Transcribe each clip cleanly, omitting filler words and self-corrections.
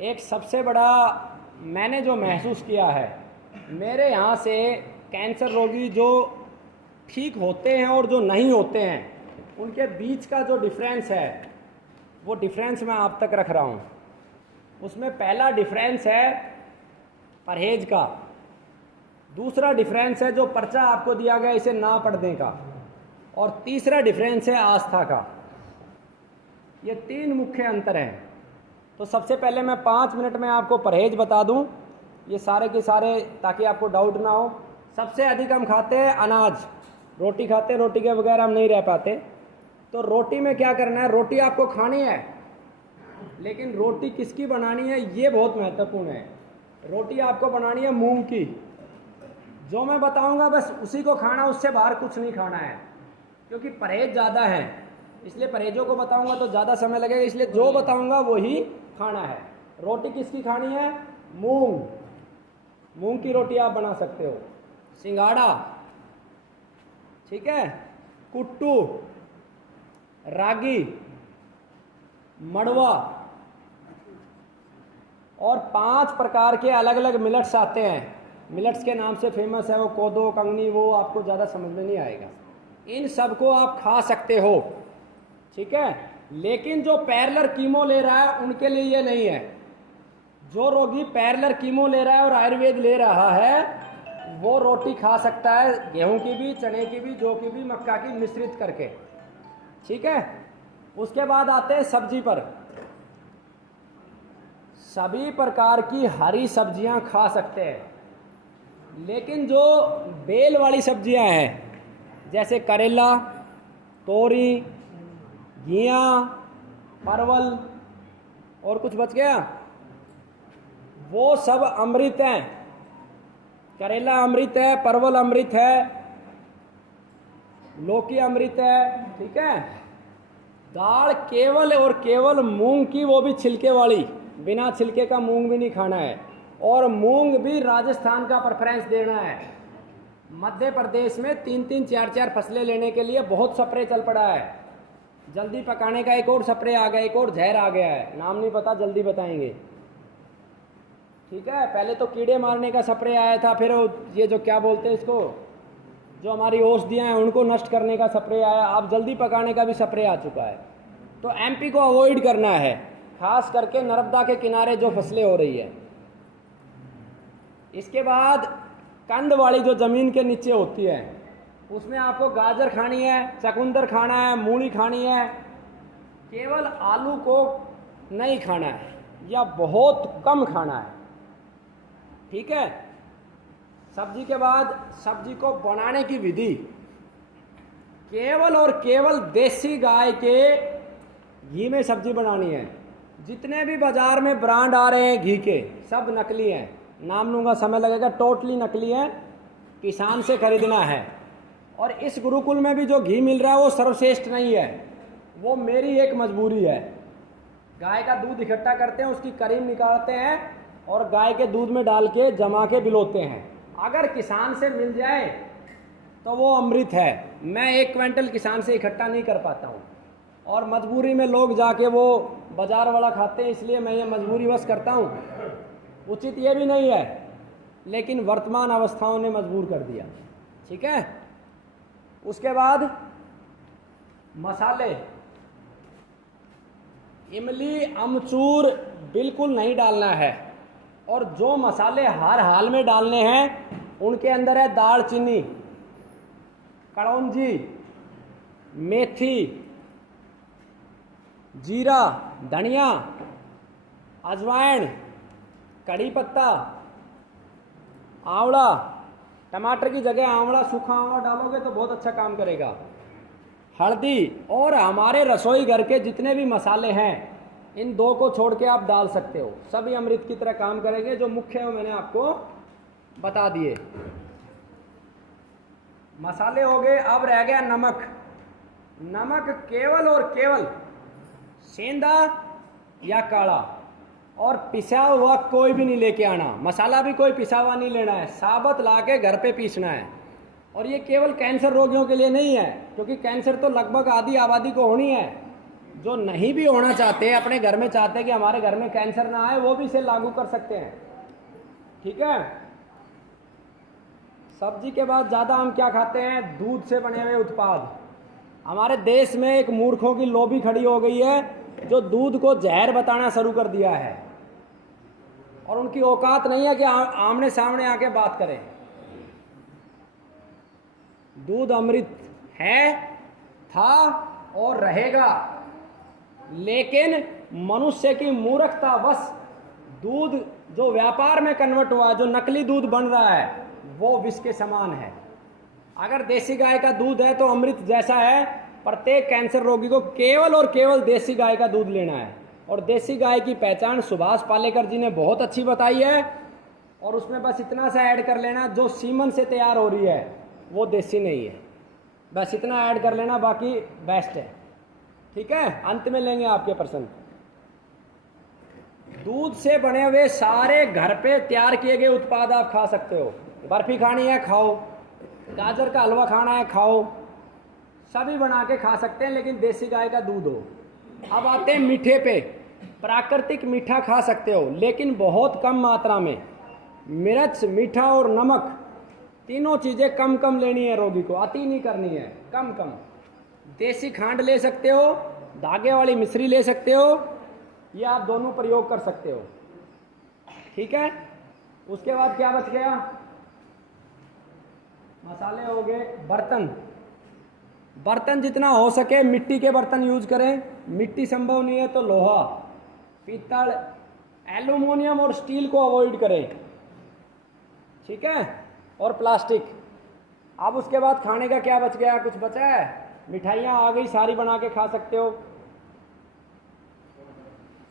एक सबसे बड़ा मैंने जो महसूस किया है, मेरे यहाँ से कैंसर रोगी जो ठीक होते हैं और जो नहीं होते हैं उनके बीच का जो डिफरेंस है वो डिफरेंस मैं आप तक रख रहा हूँ। उसमें पहला डिफरेंस है परहेज का, दूसरा डिफरेंस है जो पर्चा आपको दिया गया इसे ना पढ़ने का, और तीसरा डिफरेंस है आस्था का। ये तीन मुख्य अंतर हैं। तो सबसे पहले मैं 5 मिनट में आपको परहेज बता दूं, ये सारे के सारे, ताकि आपको डाउट ना हो। सबसे अधिक हम खाते हैं अनाज, रोटी खाते हैं, रोटी के बगैर हम नहीं रह पाते। तो रोटी में क्या करना है, रोटी आपको खानी है, लेकिन रोटी किसकी बनानी है ये बहुत महत्वपूर्ण है। रोटी आपको बनानी है मूंग की। जो मैं बताऊंगा बस उसी को खाना, उससे बाहर कुछ नहीं खाना है, क्योंकि परहेज ज़्यादा है, इसलिए परहेजों को बताऊंगा तो ज़्यादा समय लगेगा, इसलिए जो बताऊंगा वही खाना है। रोटी किसकी खानी है, मूंग, मूंग की रोटी आप बना सकते हो। सिंगाड़ा, ठीक है, कुट्टू, रागी, मड़वा, और 5 प्रकार के अलग अलग मिलट्स आते हैं। मिलट्स के नाम से फेमस है वो कोदो, कंगनी, वो आपको ज़्यादा समझ में नहीं आएगा। इन सब को आप खा सकते हो, ठीक है। लेकिन जो पैरेलल कीमो ले रहा है उनके लिए ये नहीं है। जो रोगी पैरेलल कीमो ले रहा है और आयुर्वेद ले रहा है वो रोटी खा सकता है, गेहूं की भी, चने की भी, जौ की भी, मक्का की, मिश्रित करके, ठीक है। उसके बाद आते हैं सब्जी पर। सभी प्रकार की हरी सब्जियां खा सकते हैं, लेकिन जो बेल वाली सब्जियां हैं जैसे करेला, तोरी, घिया, परवल, और कुछ बच गया, वो सब अमृत हैं। करेला अमृत है, परवल अमृत है, लौकी अमृत है, ठीक है। दाल केवल और केवल मूंग की, वो भी छिलके वाली, बिना छिलके का मूंग भी नहीं खाना है। और मूंग भी राजस्थान का प्रेफरेंस देना है। मध्य प्रदेश में 3-3, 4-4 फसलें लेने के लिए बहुत स्प्रे चल पड़ा है। जल्दी पकाने का एक और स्प्रे आ गया, एक और जहर आ गया है, नाम नहीं पता, जल्दी बताएंगे, ठीक है। पहले तो कीड़े मारने का स्प्रे आया था, फिर ये जो क्या बोलते हैं इसको, जो हमारी औषधियाँ हैं उनको नष्ट करने का स्प्रे आया, अब जल्दी पकाने का भी स्प्रे आ चुका है। तो एमपी को अवॉइड करना है, खास करके नर्मदा के किनारे जो फसलें हो रही है। इसके बाद कंद वाली जो ज़मीन के नीचे होती है उसमें आपको गाजर खानी है, चकुंदर खाना है, मूली खानी है, केवल आलू को नहीं खाना है या बहुत कम खाना है, ठीक है। सब्जी के बाद सब्जी को बनाने की विधि, केवल और केवल देसी गाय के घी में सब्जी बनानी है। जितने भी बाजार में ब्रांड आ रहे हैं घी के, सब नकली हैं, नाम लूँगा समय लगेगा, टोटली नकली है, किसान से खरीदना है। और इस गुरुकुल में भी जो घी मिल रहा है वो सर्वश्रेष्ठ नहीं है, वो मेरी एक मजबूरी है। गाय का दूध इकट्ठा करते हैं, उसकी करीम निकालते हैं और गाय के दूध में डाल के जमा के बिलोते हैं। अगर किसान से मिल जाए तो वो अमृत है। मैं 1 क्विंटल किसान से इकट्ठा नहीं कर पाता हूँ, और मजबूरी में लोग जाके वो बाजार वाला खाते हैं, इसलिए मैं ये मजबूरी बस करता हूँ। उचित ये भी नहीं है, लेकिन वर्तमान अवस्थाओं ने मजबूर कर दिया, ठीक है। उसके बाद मसाले, इमली, अमचूर बिल्कुल नहीं डालना है, और जो मसाले हर हाल में डालने हैं उनके अंदर है दालचीनी, कड़ौंजी, मेथी, जीरा, धनिया, अजवाइन, कड़ी पत्ता, आंवला। टमाटर की जगह आंवला, सूखा आंवला डालोगे तो बहुत अच्छा काम करेगा। हल्दी, और हमारे रसोई घर के जितने भी मसाले हैं इन 2 को छोड़ के आप डाल सकते हो, सभी अमृत की तरह काम करेंगे। जो मुख्य है मैंने आपको बता दिए। मसाले हो गए, अब रह गया नमक। नमक केवल और केवल सेंधा या काला, और पिसा हुआ कोई भी नहीं लेके आना। मसाला भी कोई पिसा हुआ नहीं लेना है, साबुत ला के घर पे पीसना है। और ये केवल कैंसर रोगियों के लिए नहीं है, क्योंकि कैंसर तो लगभग आधी आबादी को होनी है। जो नहीं भी होना चाहते, अपने घर में चाहते हैं कि हमारे घर में कैंसर ना आए, वो भी इसे लागू कर सकते हैं। ठीक है। सब्जी के बाद ज़्यादा हम क्या खाते हैं? दूध से बने हुए उत्पाद। हमारे देश में एक मूर्खों की लॉबी खड़ी हो गई है जो दूध को जहर बताना शुरू कर दिया है, और उनकी औकात नहीं है कि आमने सामने आके बात करें। दूध अमृत है, था और रहेगा, लेकिन मनुष्य की मूर्खतावश दूध जो व्यापार में कन्वर्ट हुआ है, जो नकली दूध बन रहा है, वो विष के समान है। अगर देसी गाय का दूध है तो अमृत जैसा है। प्रत्येक कैंसर रोगी को केवल और केवल देसी गाय का दूध लेना है। और देसी गाय की पहचान सुभाष पालेकर जी ने बहुत अच्छी बताई है, और उसमें बस इतना सा ऐड कर लेना, जो सीमन से तैयार हो रही है वो देसी नहीं है, बस इतना ऐड कर लेना, बाकी बेस्ट है। ठीक है। अंत में लेंगे आपके प्रश्न। दूध से बने हुए सारे घर पे तैयार किए गए उत्पाद आप खा सकते हो। बर्फी खानी है खाओ, गाजर का हलवा खाना है खाओ, सभी बना के खा सकते हैं, लेकिन देसी गाय का दूध हो। अब आते हैं मीठे पे। प्राकृतिक मीठा खा सकते हो, लेकिन बहुत कम मात्रा में। मिर्च, मीठा और नमक, तीनों चीज़ें कम कम लेनी है रोगी को, अति नहीं करनी है, कम कम। देसी खांड ले सकते हो, धागे वाली मिश्री ले सकते हो, ये आप दोनों प्रयोग कर सकते हो। ठीक है। उसके बाद क्या बच गया? मसाले हो गए। बर्तन, बर्तन जितना हो सके मिट्टी के बर्तन यूज करें। मिट्टी संभव नहीं है तो लोहा, पीतल, एल्यूमिनियम और स्टील को अवॉइड करें। ठीक है। और प्लास्टिक। अब उसके बाद खाने का क्या बच गया? कुछ बचा है? मिठाइयाँ आ गई, सारी बना के खा सकते हो।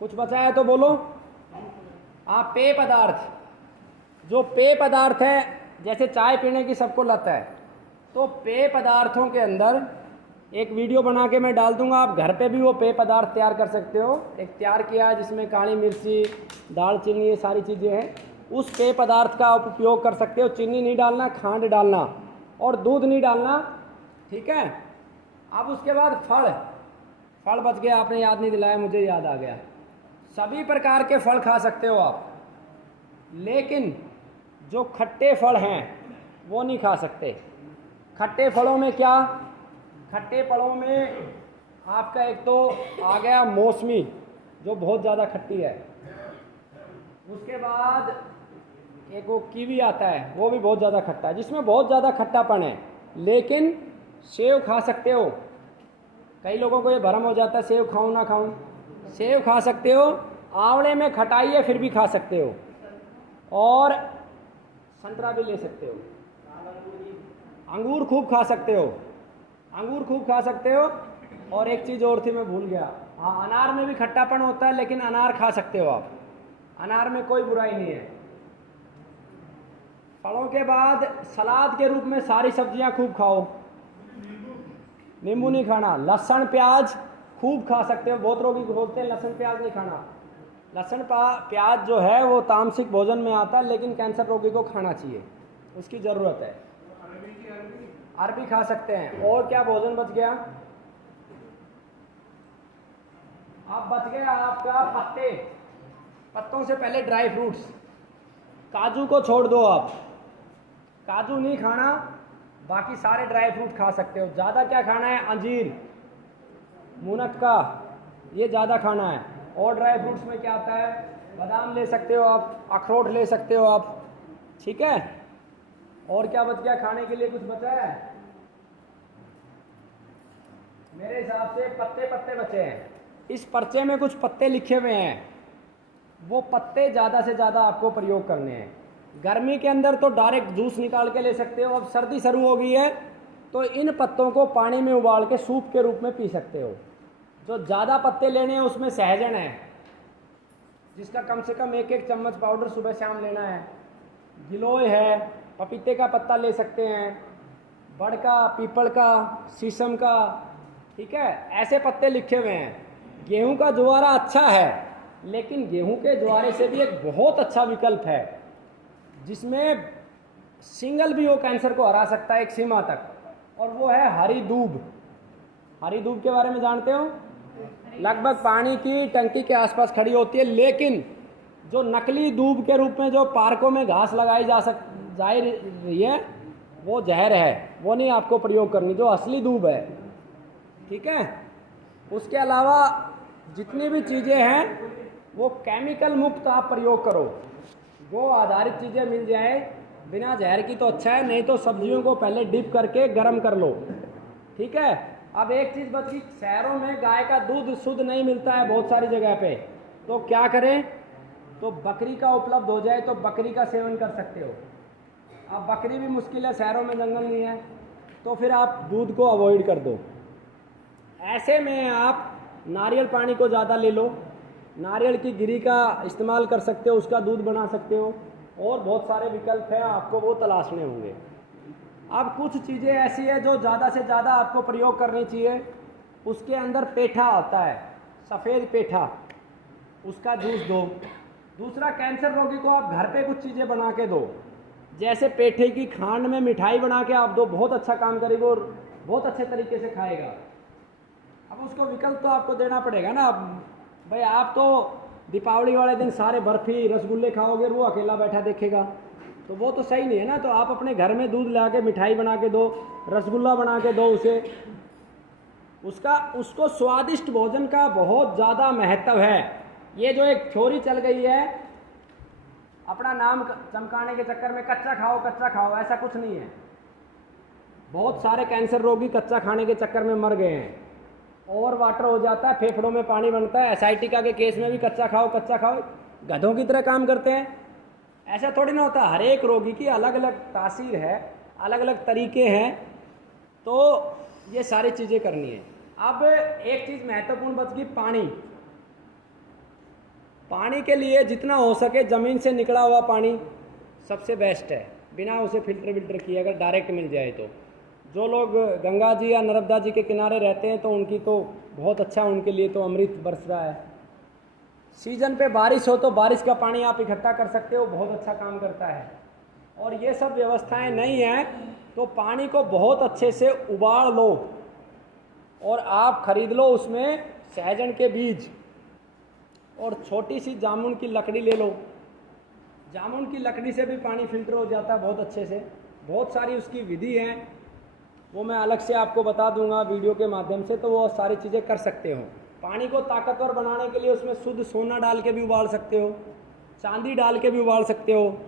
कुछ बचा है तो बोलो। आप पेय पदार्थ, जो पेय पदार्थ है, जैसे चाय पीने की सबको लत है, तो पेय पदार्थों के अंदर एक वीडियो बना के मैं डाल दूंगा, आप घर पे भी वो पेय पदार्थ तैयार कर सकते हो। एक तैयार किया है जिसमें काली मिर्ची, दालचीनी, ये सारी चीज़ें हैं। उस पेय पदार्थ का आप उपयोग कर सकते हो। चीनी नहीं डालना, खांड डालना और दूध नहीं डालना। ठीक है। अब उसके बाद फल, फल बच गया, आपने याद नहीं दिलाया, मुझे याद आ गया। सभी प्रकार के फल खा सकते हो आप, लेकिन जो खट्टे फल हैं वो नहीं खा सकते। खट्टे फलों में क्या? खट्टे फलों में आपका एक तो आ गया मौसमी, जो बहुत ज़्यादा खट्टी है। उसके बाद एक वो कीवी आता है, वो भी बहुत ज़्यादा खट्टा है, जिसमें बहुत ज़्यादा खट्टापन है। लेकिन सेव खा सकते हो। कई लोगों को ये भ्रम हो जाता है सेव खाऊं ना खाऊं। सेव खा सकते हो। आंवले में खटाई है फिर भी खा सकते हो। और संतरा भी ले सकते हो। अंगूर खूब खा सकते हो, अंगूर खूब खा सकते हो। और एक चीज़ और थी, मैं भूल गया। हाँ, अनार में भी खट्टापन होता है, लेकिन अनार खा सकते हो आप। अनार में कोई बुराई नहीं है। फलों के बाद सलाद के रूप में सारी सब्जियां खूब खाओ। नींबू नहीं खाना। लहसुन प्याज खूब खा सकते हो। बहुत रोगी बोलते हैं लहसुन प्याज नहीं खाना। लहसुन प्याज जो है वो तामसिक भोजन में आता है, लेकिन कैंसर रोगी को खाना चाहिए, उसकी ज़रूरत है। अरबी खा सकते हैं। और क्या भोजन बच गया? अब बच गया आपका पत्ते। पत्तों से पहले ड्राई फ्रूट्स। काजू को छोड़ दो आप, काजू नहीं खाना, बाकी सारे ड्राई फ्रूट खा सकते हो। ज़्यादा क्या खाना है? अंजीर, मुनक्का, ये ज़्यादा खाना है। और ड्राई फ्रूट्स में क्या आता है? बादाम ले सकते हो आप, अखरोट ले सकते हो आप। ठीक है। और क्या बच गया खाने के लिए? कुछ बचा है? मेरे हिसाब से पत्ते पत्ते बचे हैं। इस पर्चे में कुछ पत्ते लिखे हुए हैं, वो पत्ते ज़्यादा से ज़्यादा आपको प्रयोग करने हैं। गर्मी के अंदर तो डायरेक्ट जूस निकाल के ले सकते हो। अब सर्दी शुरू हो गई है तो इन पत्तों को पानी में उबाल के सूप के रूप में पी सकते हो। जो ज़्यादा पत्ते लेने हैं उसमें सहजन है, जिसका कम से कम 1-1 चम्मच पाउडर सुबह शाम लेना है। गिलोय है, पपीते का पत्ता ले सकते हैं, बड़ का, पीपल का, शीशम का। ठीक है। ऐसे पत्ते लिखे हुए हैं। गेहूं का ज्वारा अच्छा है, लेकिन गेहूं के ज्वारे से भी एक बहुत अच्छा विकल्प है, जिसमें सिंगल भी वो कैंसर को हरा सकता है एक सीमा तक, और वो है हरी दूब। हरी दूब के बारे में जानते हो? लगभग पानी की टंकी के आसपास खड़ी होती है, लेकिन जो नकली दूब के रूप में जो पार्कों में घास लगाई जा रही है वो जहर है, वो नहीं आपको प्रयोग करनी, जो असली दूब है। ठीक है। उसके अलावा जितनी भी चीज़ें हैं वो केमिकल मुक्त आप प्रयोग करो। गो आधारित चीज़ें मिल जाए बिना जहर की तो अच्छा है, नहीं तो सब्जियों को पहले डिप करके गर्म कर लो। ठीक है। अब एक चीज़ बची, शहरों में गाय का दूध शुद्ध नहीं मिलता है बहुत सारी जगह पे, तो क्या करें, तो बकरी का उपलब्ध हो जाए तो बकरी का सेवन कर सकते हो। अब बकरी भी मुश्किल है, शहरों में जंगल नहीं है, तो फिर आप दूध को अवॉइड कर दो। ऐसे में आप नारियल पानी को ज़्यादा ले लो, नारियल की गिरी का इस्तेमाल कर सकते हो, उसका दूध बना सकते हो, और बहुत सारे विकल्प हैं, आपको वो तलाशने होंगे। अब कुछ चीज़ें ऐसी है जो ज़्यादा से ज़्यादा आपको प्रयोग करनी चाहिए। उसके अंदर पेठा आता है, सफ़ेद पेठा, उसका जूस दो। दूसरा, कैंसर रोगी को आप घर पे कुछ चीज़ें बना के दो, जैसे पेठे की खांड में मिठाई बना के आप दो, बहुत अच्छा काम करेगा और बहुत अच्छे तरीके से खाएगा। अब उसको विकल्प तो आपको देना पड़ेगा ना। भाई आप तो दीपावली वाले दिन सारे बर्फ़ी रसगुल्ले खाओगे, वो अकेला बैठा देखेगा, तो वो तो सही नहीं है ना। तो आप अपने घर में दूध ला के मिठाई बना के दो, रसगुल्ला बना के दो उसे, उसको स्वादिष्ट भोजन का बहुत ज़्यादा महत्व है। ये जो एक थ्योरी चल गई है अपना नाम चमकाने के चक्कर में, कच्चा खाओ, ऐसा कुछ नहीं है। बहुत सारे कैंसर रोगी कच्चा खाने के चक्कर में मर गए हैं। ओवर वाटर हो जाता है, फेफड़ों में पानी बनता है, एसाइटिका के केस में भी कच्चा खाओ, गधों की तरह काम करते हैं। ऐसा थोड़ी ना होता, हर एक रोगी की अलग अलग तासीर है, अलग अलग तरीके हैं, तो ये सारी चीज़ें करनी है। अब एक चीज़ महत्वपूर्ण बच गई, पानी के लिए जितना हो सके ज़मीन से निकला हुआ पानी सबसे बेस्ट है, बिना उसे फिल्टर किए, अगर डायरेक्ट मिल जाए तो। जो लोग गंगा जी या नर्मदा जी के किनारे रहते हैं तो उनकी तो बहुत अच्छा, उनके लिए तो अमृत बरस रहा है। सीजन पे बारिश हो तो बारिश का पानी आप इकट्ठा कर सकते हो, बहुत अच्छा काम करता है। और ये सब व्यवस्थाएं नहीं हैं तो पानी को बहुत अच्छे से उबाल लो और आप खरीद लो उसमें सहजन के बीज और छोटी सी जामुन की लकड़ी ले लो। जामुन की लकड़ी से भी पानी फिल्टर हो जाता है बहुत अच्छे से। बहुत सारी उसकी विधि है, वो मैं अलग से आपको बता दूंगा वीडियो के माध्यम से, तो वो सारी चीज़ें कर सकते हो। पानी को ताकतवर बनाने के लिए उसमें शुद्ध सोना डाल के भी उबाल सकते हो, चांदी डाल के भी उबाल सकते हो।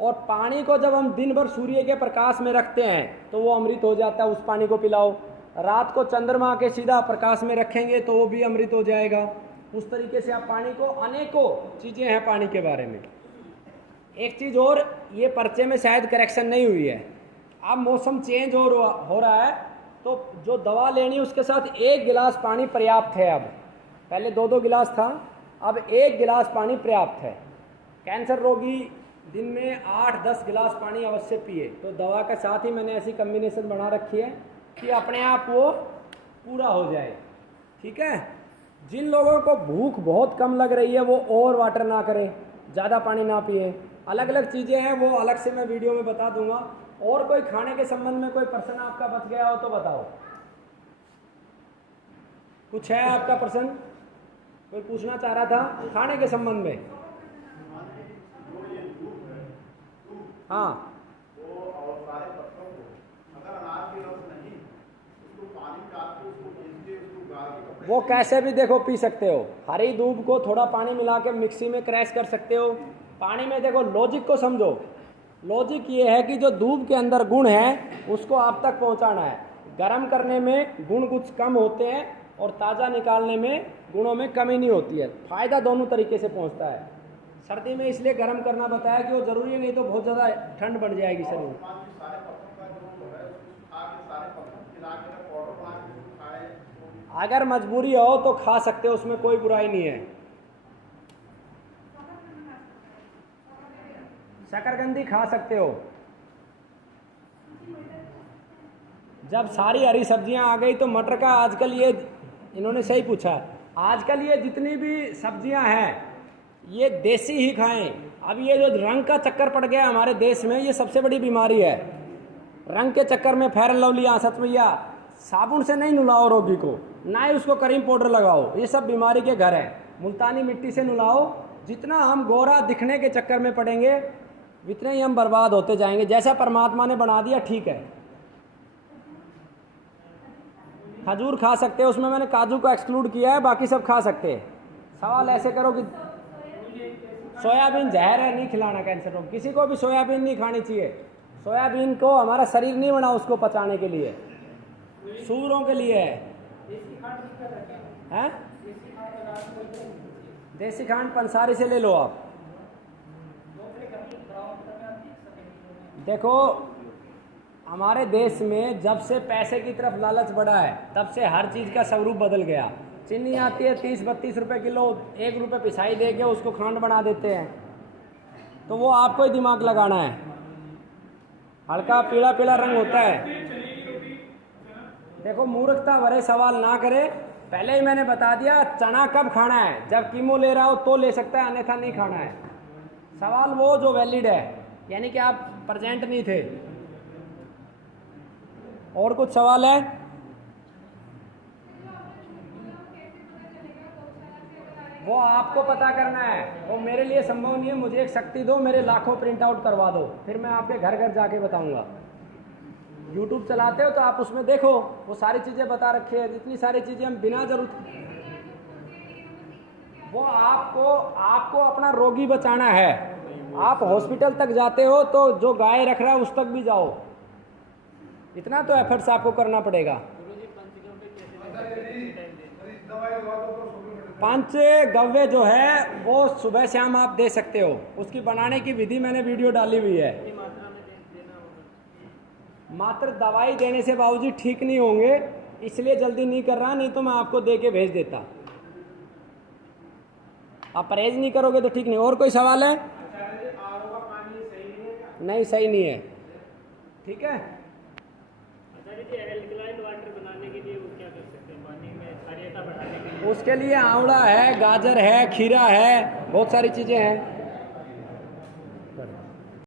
और पानी को जब हम दिन भर सूर्य के प्रकाश में रखते हैं तो वो अमृत हो जाता है, उस पानी को पिलाओ। रात को चंद्रमा के सीधा प्रकाश में रखेंगे तो वो भी अमृत हो जाएगा। उस तरीके से आप पानी को, अनेकों चीज़ें हैं पानी के बारे में। एक चीज़ और, ये पर्चे में शायद करेक्शन नहीं हुई है, अब मौसम चेंज हो रहा है तो जो दवा लेनी है उसके साथ 1 गिलास पानी पर्याप्त है। अब पहले 2-2 गिलास था, अब 1 गिलास पानी पर्याप्त है। कैंसर रोगी दिन में 8-10 गिलास पानी अवश्य पिए। तो दवा के साथ ही मैंने ऐसी कम्बिनेशन बना रखी है कि अपने आप वो पूरा हो जाए। ठीक है। जिन लोगों को भूख बहुत कम लग रही है वो ओवर वाटर ना करें, ज़्यादा पानी ना पिए। अलग अलग चीज़ें हैं, वो अलग से मैं वीडियो में बता दूंगा। और कोई खाने के संबंध में कोई प्रश्न आपका बच गया हो तो बताओ। कुछ है आपका प्रश्न, कोई पूछना चाह रहा था खाने के संबंध में? हाँ, वो कैसे भी देखो पी सकते हो। हरी दूध को थोड़ा पानी मिला के मिक्सी में क्रैश कर सकते हो। पानी में देखो, लॉजिक को समझो। लॉजिक ये है कि जो दूध के अंदर गुण है उसको आप तक पहुंचाना है। गर्म करने में गुण कुछ कम होते हैं और ताज़ा निकालने में गुणों में कमी नहीं होती है। फ़ायदा दोनों तरीके से पहुंचता है। सर्दी में इसलिए गर्म करना बताया कि वो ज़रूरी नहीं तो बहुत ज़्यादा ठंड बढ़ जाएगी शरीर। अगर मजबूरी हो तो खा सकते हो, उसमें कोई बुराई नहीं है। शकरकंदी खा सकते हो। जब सारी हरी सब्जियां आ गई तो मटर का, आजकल ये इन्होंने सही पूछा, आजकल ये जितनी भी सब्जियां हैं ये देसी ही खाएं। अब ये जो रंग का चक्कर पड़ गया हमारे देश में, ये सबसे बड़ी बीमारी है। रंग के चक्कर में फेयर एंड लवली, सच भैया साबुन से नहीं नहलाओ रोगी को, ना ही उसको क्रीम पाउडर लगाओ, ये सब बीमारी के घर हैं। मुल्तानी मिट्टी से नहलाओ। जितना हम गोरा दिखने के चक्कर में पड़ेंगे उतने ही हम बर्बाद होते जाएंगे। जैसा परमात्मा ने बना दिया ठीक है। खजूर खा सकते हैं, उसमें मैंने काजू को एक्सक्लूड किया है, बाकी सब खा सकते हैं। सवाल ऐसे करो कि सोयाबीन जहर है, नहीं खिलाना कैंसर रोग। किसी को भी सोयाबीन नहीं खानी चाहिए। सोयाबीन को हमारा शरीर नहीं बना उसको पचाने के लिए, सूरों के लिए है। देसी खांड पंसारी से ले लो आप। देखो हमारे देश में जब से पैसे की तरफ लालच बढ़ा है तब से हर चीज़ का स्वरूप बदल गया। चीनी आती है 30-32 रुपए किलो, 1 रुपये पिसाई दे के उसको खांड बना देते हैं। तो वो आपको ही दिमाग लगाना है। हल्का पीला पीला रंग होता है। देखो मूर्खता भरे सवाल ना करे। पहले ही मैंने बता दिया चना कब खाना है, जब कीमो ले रहा हो तो ले सकता है, अन्यथा नहीं खाना है। सवाल वो जो वैलिड है, यानी कि आप प्रेजेंट नहीं थे। और कुछ सवाल है? वो आपको पता करना है, वो मेरे लिए संभव नहीं है। मुझे एक शक्ति दो, मेरे लाखों प्रिंट आउट करवा दो, फिर मैं आपके घर घर जाके बताऊंगा। यूट्यूब चलाते हो तो आप उसमें देखो, वो सारी चीज़ें बता रखी है। जितनी सारी चीज़ें हम बिना जरूरत, वो आपको अपना रोगी बचाना है। आप हॉस्पिटल तक जाते हो तो जो गाय रख रहा है उस तक भी जाओ। इतना तो एफर्ट्स आपको करना पड़ेगा। पंचगव्य जो है वो सुबह शाम आप दे सकते हो। उसकी बनाने की विधि मैंने वीडियो डाली हुई है। मात्र दवाई देने से बाबूजी ठीक नहीं होंगे, इसलिए जल्दी नहीं कर रहा, नहीं तो मैं आपको दे के भेज देता। आप परहेज नहीं करोगे तो ठीक नहीं। और कोई सवाल है? नहीं, सही नहीं है। ठीक है। एल्कलाइन वाटर बनाने के लिए वो क्या कर सकते हैं? पानी में क्षारीयता बढ़ाने के लिए उसके लिए आंवला है, गाजर है, खीरा है, बहुत सारी चीज़ें हैं।